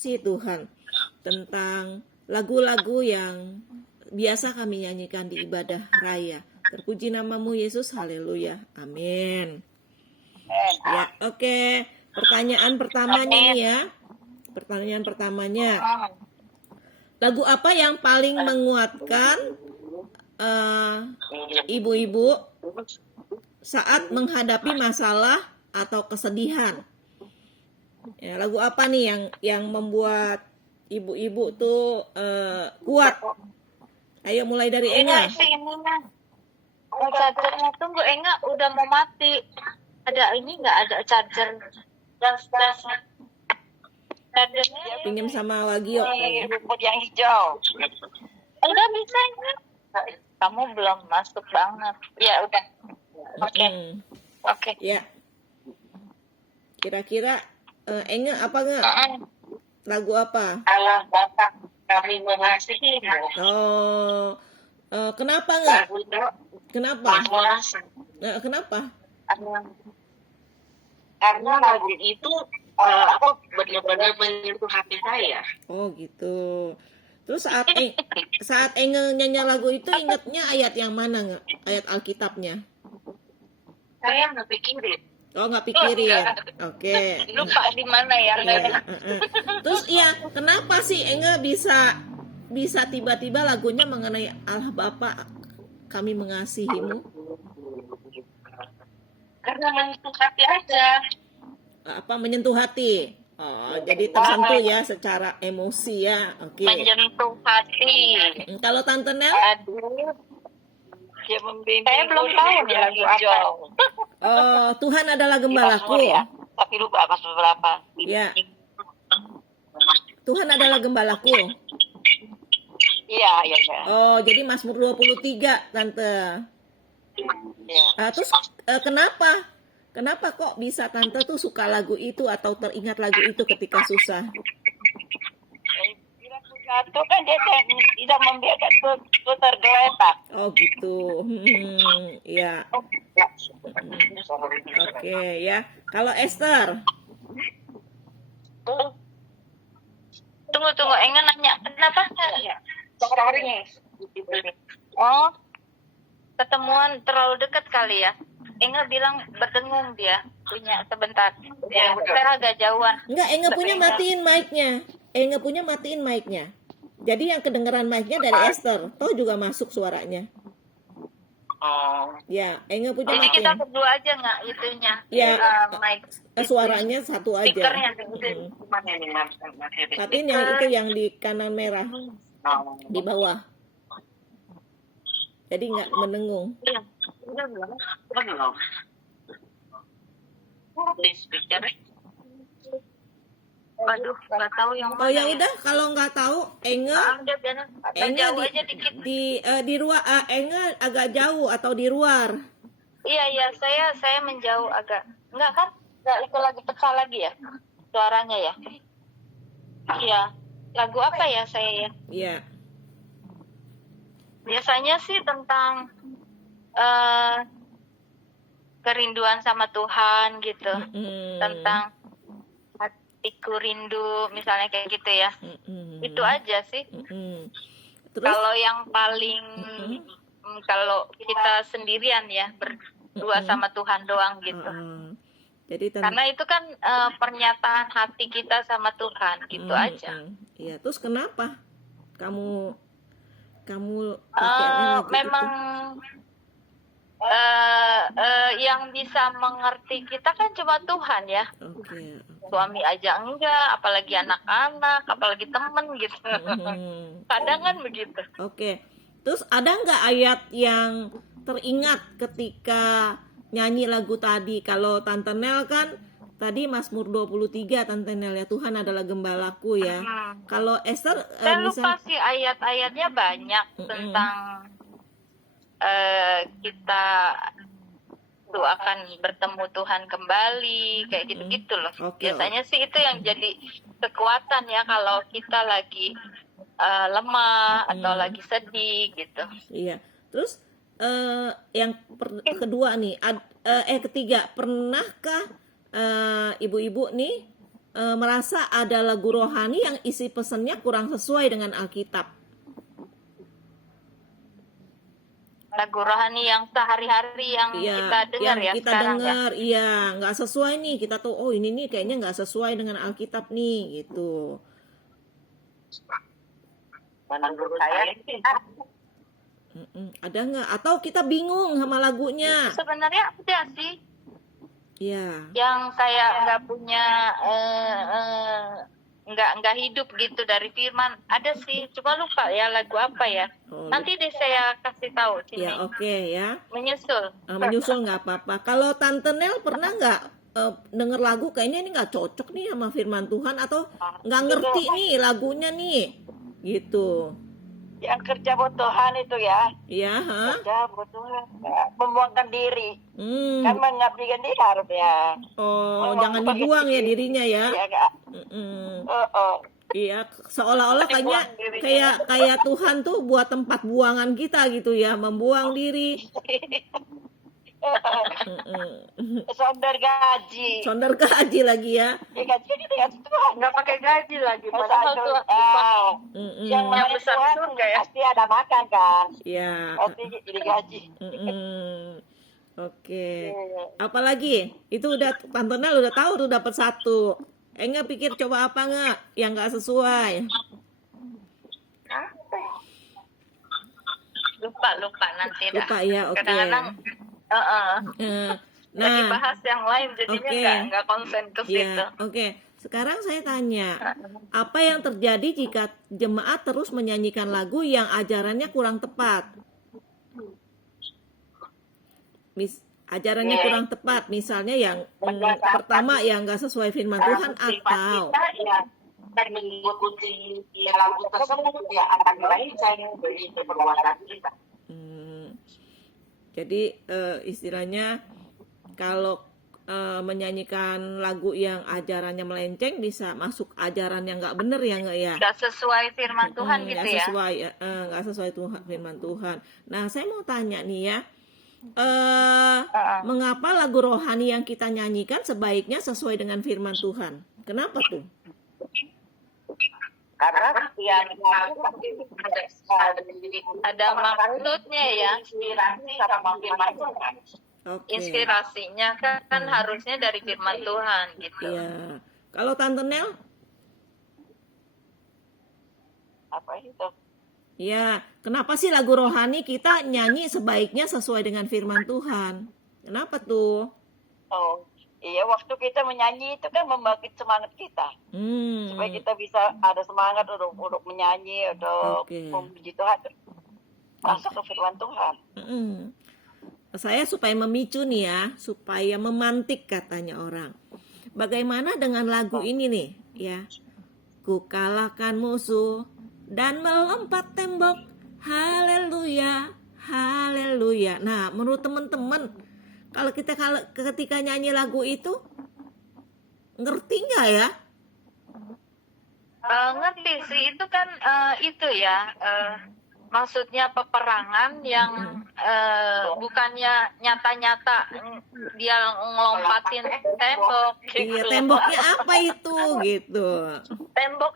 kasih Tuhan tentang lagu-lagu yang biasa kami nyanyikan di ibadah raya. Terpuji namamu Yesus, haleluya, amin. Ya, oke. Pertanyaan pertamanya nih ya. Pertanyaan pertamanya, lagu apa yang paling menguatkan ibu-ibu saat menghadapi masalah atau kesedihan? Ya, lagu apa nih yang membuat ibu-ibu tuh kuat? Ayo mulai dari Enga. Chargernya tunggu, Enga udah mau mati. Ada ini nggak, ada charger? Chargernya Pinjam sama Wagio. rumput yang hijau. Enggak bisa, Enga. Kamu belum masuk banget. Ya udah. Oke. Ya. Kira-kira Enga apa nggak? Lagu apa? Allah Bapa, kami mengasihi. Oh, kenapa nggak? Kenapa? Kenapa? Karena lagu itu benar-benar menyentuh hati saya. Oh gitu. Terus saat Engel nyanyi lagu itu ingatnya ayat yang mana nggak? Ayat Alkitabnya? Saya nggak pikirin. Oh nggak pikirin. Oke. Lupa di mana ya. Terus ya kenapa sih Engel bisa tiba-tiba lagunya mengenai Allah Bapa kami mengasihimu? Karena menyentuh hati aja. Apa menyentuh hati? Oh, jadi tersentuh ya secara emosi ya. Oke. Menyentuh hati. Kalau Tante Nel? Aduh. Saya belum tahu nih lagu apa. Oh, Tuhan adalah gembalaku. Ya. Tapi lupa pas berapa. Ya. Tuhan adalah gembalaku. Iya. Oh, jadi Mazmur 23, Tante. Ya. Terus kenapa? Kenapa kok bisa Tante tuh suka lagu itu atau teringat lagu itu ketika susah? Satu kan dia tidak membiarkan itu tergeletak. Oh gitu. Ya. Oke ya. Kalau Esther? Tunggu, Enga nanya kenapa? Oh, ketemuan terlalu dekat kali ya. Enga bilang berdengung dia punya sebentar. Ya, saya agak jauhan. Enggak, Enga punya matiin mic-nya. Jadi yang kedengeran mic-nya dari Esther. Toh juga masuk suaranya. Oh. Ya, Enga punya jadi matiin. Kita berdua aja nggak itunya? Ya, mic. Suaranya satu aja. Speakernya. Matiin yang itu yang di kanan merah. Di bawah. Jadi nggak mendengung. Iya. Belum. Di speaker. Waduh, nggak tahu yang mana. Oh ya udah, kalau nggak tahu, Enga jauh aja dikit. Di luar, Enga agak jauh atau di luar? Iya, saya menjauh agak. Enggak kan? Enggak, itu lagi pecah lagi ya suaranya ya. Iya. Lagu apa ya saya ya? Iya. Biasanya sih tentang kerinduan sama Tuhan gitu. Tentang hatiku rindu, misalnya kayak gitu ya. Itu aja sih. Terus? Kalau yang paling kalau kita sendirian ya berdua sama Tuhan doang gitu. Jadi karena itu kan pernyataan hati kita sama Tuhan gitu aja. Iya. Terus kenapa kamu memang yang bisa mengerti kita kan cuma Tuhan ya. Okay. Suami aja enggak, apalagi anak-anak, apalagi temen gitu. Kadang kan begitu. Oke. Terus ada nggak ayat yang teringat ketika nyanyi lagu tadi? Kalau Tante Nel kan tadi Mazmur 23, Tante Nel ya, Tuhan adalah gembalaku ya. Kalau Esther saya lupa sih ayat-ayatnya banyak tentang kita tuh akan bertemu Tuhan kembali kayak gitu-gitu loh. Biasanya sih itu yang jadi kekuatan ya kalau kita lagi lemah atau lagi sedih gitu. Iya. Terus yang kedua nih, ketiga, pernahkah ibu-ibu nih merasa ada lagu rohani yang isi pesannya kurang sesuai dengan Alkitab? Lagu rohani yang sehari-hari yang Iya, kita dengar yang ya kita sekarang ya. dengar, iya, nggak sesuai nih. Kita tuh, oh ini nih kayaknya nggak sesuai dengan Alkitab nih, gitu. Menurut saya sih Ada nggak? Atau kita bingung sama lagunya? Sebenarnya ada sih Iya. yang kayak nggak punya nggak hidup gitu dari firman. Ada sih, cuma lupa ya lagu apa ya. Oh, Nanti deh saya kasih tahu sini. ya oke ya. Menyusul. Menyusul nggak apa-apa. Kalau Tante Nel pernah nggak denger lagu kayaknya ini nggak cocok nih sama firman Tuhan, atau nggak ngerti nih lagunya nih, gitu. yang kerja buat Tuhan itu ya, Iya, ha? kerja buat Tuhan, membuangkan diri, kan Hmm. mengabdikan diri harusnya. Oh, jangan dibuang ya dirinya ya. Iya kak. Mm-mm. Oh. Iya, seolah-olah kayaknya kayak Tuhan tuh buat tempat buangan kita gitu ya, membuang diri. Sonder gaji, Sonder gaji lagi ya. gaji dikasih Tuhan, Nggak pakai gaji lagi. Padahal tuh Mm-mm. yang Yang namanya besar Tuhan surga ya. pasti ada makan kan, Iya. pasti digaji. Mm-mm. Oke. Apalagi? Itu udah Tante Nel udah tahu tuh dapat 1. Enggak pikir coba apa nggak yang nggak sesuai? Lupa nanti dah. Lupa ya, oke. Kadang-kadang lagi Nah, bahas yang lain jadinya Oke. nggak konsen ke situ. ya, oke. Sekarang saya tanya, apa yang terjadi jika jemaat terus menyanyikan lagu yang ajarannya kurang tepat? Ajarannya kurang tepat, misalnya yang pertama yang nggak sesuai firman Tuhan, atau dan mengikuti lagu tersebut ya akan melenceng dari perbuatan kita. jadi istilahnya kalau menyanyikan lagu yang ajarannya melenceng bisa masuk ajaran yang nggak bener ya, nggak ya? Nggak sesuai firman Tuhan gitu Nggak ya. sesuai, nggak sesuai firman Tuhan. Nah, saya mau tanya nih ya, mengapa lagu rohani yang kita nyanyikan sebaiknya sesuai dengan firman Tuhan? Kenapa tuh? Karena yang Ada maksudnya ya. inspirasi sama firman Tuhan. Oke. Inspirasinya kan harusnya dari firman Tuhan gitu. Iya. Kalau Tante Nel? Apa itu? Ya, kenapa sih lagu rohani kita nyanyi sebaiknya sesuai dengan firman Tuhan? Kenapa tuh? Oh, iya, waktu kita menyanyi itu kan membangkit semangat kita, supaya kita bisa ada semangat untuk menyanyi, untuk Oke. memuji Tuhan, masuk ke firman Tuhan. Saya supaya memicu nih ya, supaya memantik katanya orang. Bagaimana dengan lagu ini nih, ya? Ku kalahkan musuh dan melompat tembok, haleluya, haleluya. Nah, menurut teman-teman, kalau kita ketika nyanyi lagu itu, ngerti nggak ya? Ngerti sih, itu kan itu ya, maksudnya peperangan yang bukannya nyata-nyata dia ngelompatin tembok gitu. Iya, temboknya apa itu gitu. Tembok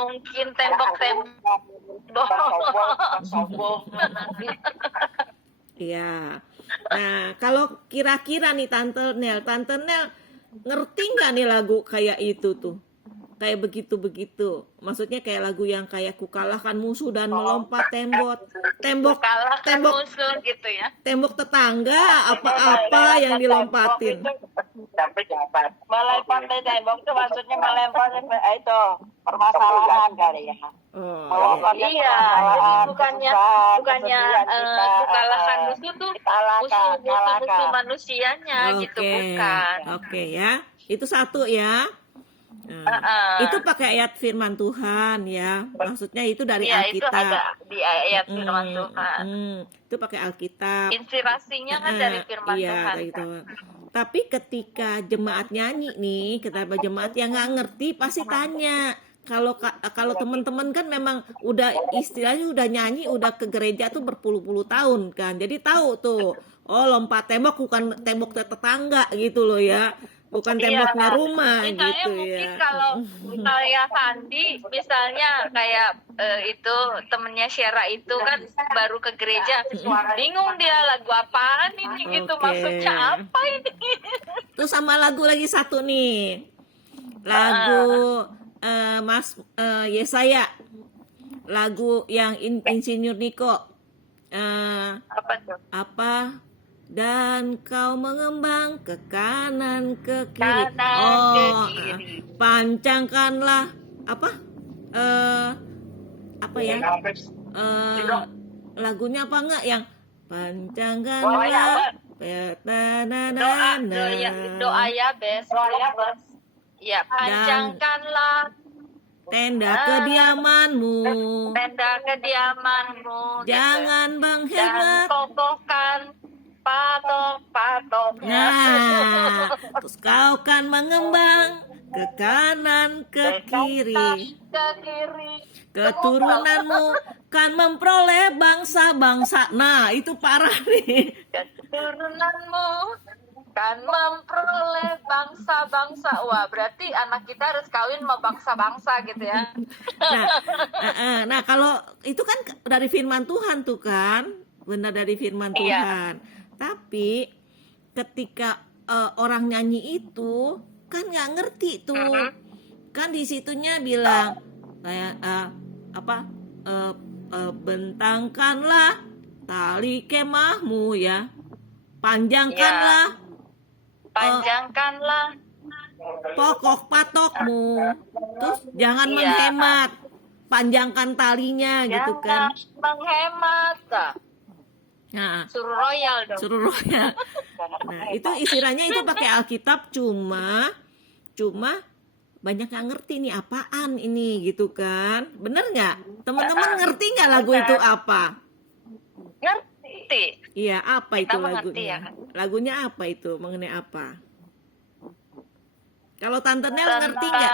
mungkin tembok Sombong. Iya. Nah, kalau kira-kira nih Tante Nel ngerti nggak nih lagu kayak itu tuh? Kayak begitu-begitu. Maksudnya kayak lagu yang kayak ku kalahkan musuh dan melompat tembok kalahkan tembok musuh gitu ya. tembok tetangga apa-apa yang dilompatin. Melempar tembok itu maksudnya melempar itu permasalahan kali ya. Oh, Melompat Iya, permasalahan, bukannya kesedihan kita, ku kalahkan musuh tuh musuh manusianya gitu, bukan. Oke ya. Itu satu ya. Nah, itu pakai ayat firman Tuhan ya. Maksudnya itu dari Iya, itu Alkitab. ada di ayat firman Tuhan. Itu pakai Alkitab. Inspirasinya kan dari firman iya, Tuhan. kayak gitu. Kan? Tapi ketika jemaat nyanyi nih, ketika jemaat yang nggak ngerti pasti tanya. Kalau teman-teman kan memang udah istilahnya udah nyanyi, udah ke gereja tuh berpuluh-puluh tahun kan. Jadi tahu tuh, oh lompat tembok bukan tembok tetangga gitu loh ya. bukan temboknya rumah misalnya gitu mungkin ya. kalau misalnya Sandi misalnya kayak itu temennya Syera itu kan baru ke gereja, bingung dia lagu apaan ini gitu, Oke. maksudnya apa ini. Terus sama lagu lagi satu nih, lagu Mas Yesaya, lagu yang Insinyur Niko, Apa tuh? apa, dan kau mengembang ke kanan ke kiri. Kanan ke kiri. Pancangkanlah apa apa ya, lagunya apa enggak yang pancangkanlah Doa ya bes. Ya, pancangkanlah tenda kediamanmu, tenda kediamanmu, jangan dan menghemat. kokohkan patok-patoknya. Nah, terus kau kan mengembang ke kanan ke kiri, Ke kiri. keturunanmu kan memperoleh bangsa-bangsa. Nah, itu parah nih. Keturunanmu kan memperoleh bangsa-bangsa. Wah, berarti anak kita harus kawin sama bangsa-bangsa gitu ya. Nah, kalau itu kan dari firman Tuhan tuh kan, benar dari firman Tuhan. Tapi ketika orang nyanyi itu kan nggak ngerti tuh, kan di situnya bilang kayak bentangkanlah tali kemahmu ya, panjangkanlah Panjangkanlah pokok patokmu, terus jangan menghemat, panjangkan talinya gitu kan. menghemat. Nah, Suruh royal dong. suruh royal. Nah, itu istilahnya itu pakai Alkitab, cuma banyak yang ngerti nih apaan ini gitu kan. Bener nggak? Teman-teman ngerti nggak lagu itu apa? Ngerti. Iya, apa Kita itu mengerti lagunya? ya kan? Lagunya apa itu? Mengenai apa? Kalau Tante Nel ngerti nggak?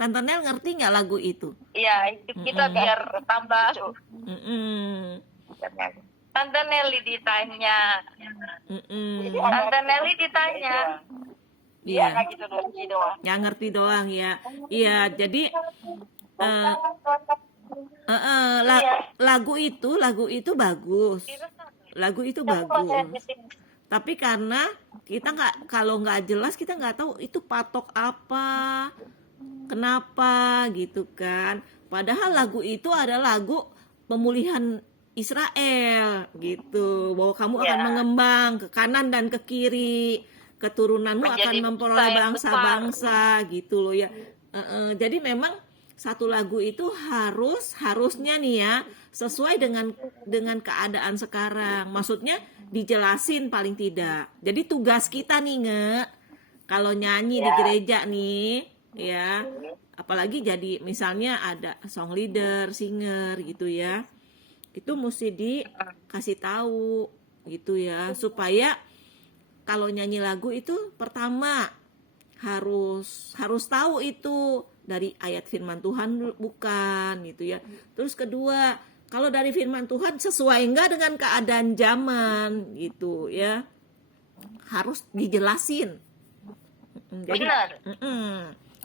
Tante Nel ngerti nggak lagu itu? Ya, itu kita biar tambah. Tante Nelly ditanya. Tante Nelly ditanya. Iya. Gitu Yang ngerti doang ya. Iya, jadi lagu itu bagus. Lagu itu bagus. Tapi karena kita kalau nggak jelas, kita nggak tahu itu patok apa, kenapa gitu kan. Padahal lagu itu adalah lagu pemulihan Israel gitu, bahwa kamu akan mengembang ke kanan dan ke kiri, keturunanmu akan memperoleh bangsa-bangsa gitu loh ya. Jadi memang satu lagu itu harusnya nih ya sesuai dengan keadaan sekarang. Maksudnya dijelasin paling tidak. Jadi tugas kita nih kalau nyanyi di gereja nih ya, apalagi jadi misalnya ada song leader, singer gitu ya, itu mesti dikasih tahu gitu ya, supaya kalau nyanyi lagu itu pertama harus tahu itu dari ayat firman Tuhan bukan gitu ya. Terus kedua, kalau dari firman Tuhan sesuai enggak dengan keadaan zaman gitu ya, harus dijelasin. Jadi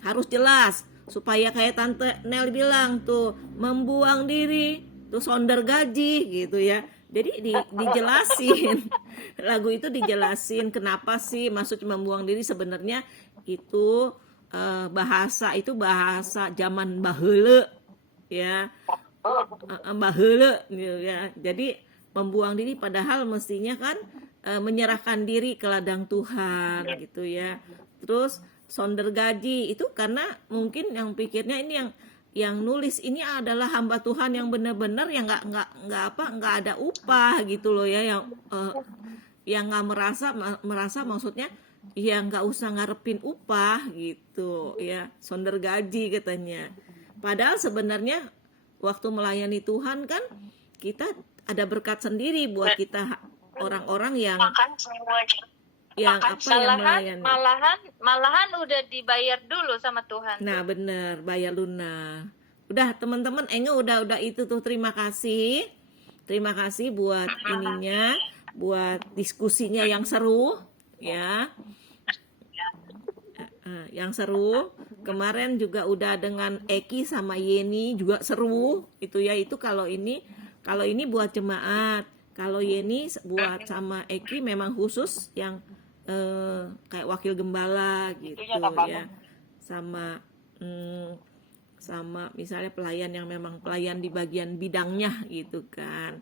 harus jelas supaya kayak Tante Nel bilang tuh, membuang diri tuh sonder gaji gitu ya. Jadi dijelasin lagu itu, dijelasin kenapa sih maksud membuang diri. Sebenarnya itu bahasa zaman baheula ya, baheula gitu ya. Jadi membuang diri padahal mestinya kan menyerahkan diri ke ladang Tuhan gitu ya. Terus sonder gaji itu karena mungkin yang pikirnya ini yang nulis ini adalah hamba Tuhan yang benar-benar yang nggak ada upah gitu loh ya, yang nggak merasa maksudnya ya nggak usah ngarepin upah gitu ya, sonder gaji katanya. Padahal sebenarnya waktu melayani Tuhan kan kita ada berkat sendiri buat kita orang-orang yang melayani. Malahan udah dibayar dulu sama Tuhan. Nah bener, bayar lunas. Udah teman-teman, udah itu tuh, terima kasih buat ininya, buat diskusinya yang seru ya. yang seru. Kemarin juga udah dengan Eki sama Yeni juga seru. Itu ya, itu kalau ini buat jemaat. Kalau Yeni buat sama Eki memang khusus yang kayak wakil gembala gitu ya. Sama misalnya pelayan yang memang pelayan di bagian bidangnya gitu kan.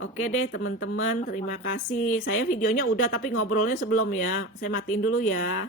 Oke deh teman-teman, terima kasih. Saya videonya udah tapi ngobrolnya sebelum ya. Saya matiin dulu ya.